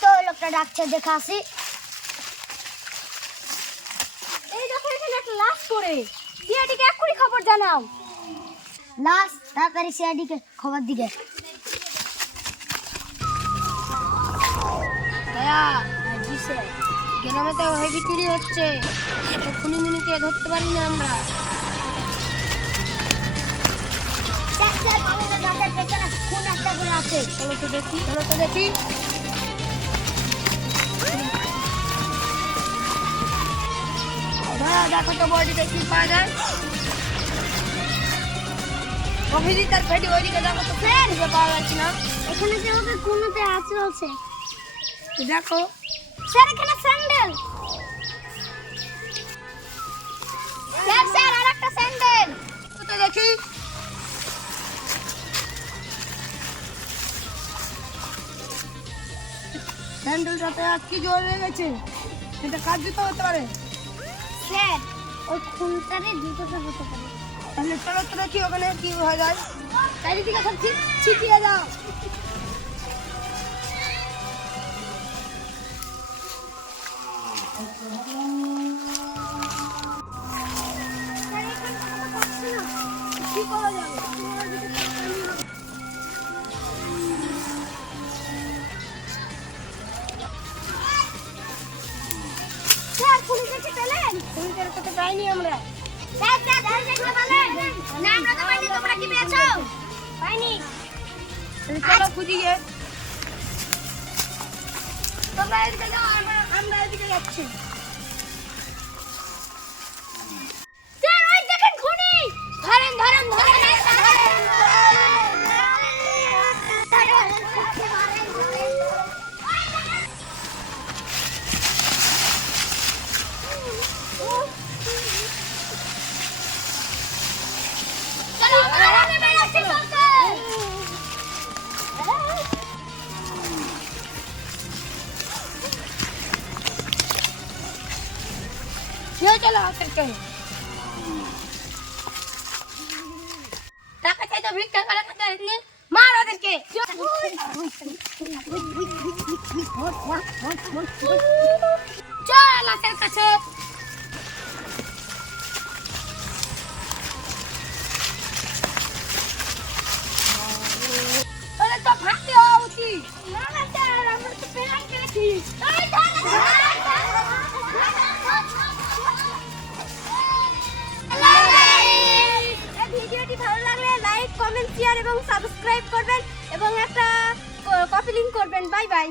তো ওই লোকটা ডাকছে দেখা আসি এই দেখো এখানে একটা লাশ পড়ে। সিআইডিকে এক্ষুনি খবর জানাও। লাশ তাড়াতাড়ি সিআইডিকে খবর দিকে। গ্রামে তো হেভি চুরি হচ্ছে। খুনি মিনিকে ধরতে পারি না আমরা। খুন একটা করে আছে। চলো তো দেখি। চলো তো দেখি। দেখো তো বডিতে কি পাওয়া যায়। অভিজিৎ তার ফেটি ওইদিকে দেখো তো ফের পাওয়া যাচ্ছে না। এখানে যে ওদের কোনোতে আছে দেখো। স্যার এখানে স্যান্ডেল। স্যার স্যার আর একটা স্যান্ডেল। তো দেখি। স্যান্ডেলটাতে আর কি জোর হয়ে গেছে এটা কাজ দিতে হতে পারে? স্যার ওই খুনটারে জুতোতে হতে পারে। তাহলে চলো তো দেখি ওখানে কি হয়ে যায়? চারিদিকে সব ছি- ছিটিয়ে দাও। কি করা যাবে? না আমরা তো পাইনি তোমরা কি পেয়েছ? পাইনি। চলো খুঁজি গিয়ে। তোমরা এদিকে যাও আমরা এদিকে যাচ্ছি। চলো কেউ টাকা চাই তো ভিক্ষা করে না চাইনি মার ওদেরকে। চল উচিত এবং সাবস্ক্রাইব করবেন এবং একটা কপি লিঙ্ক করবেন। Bye bye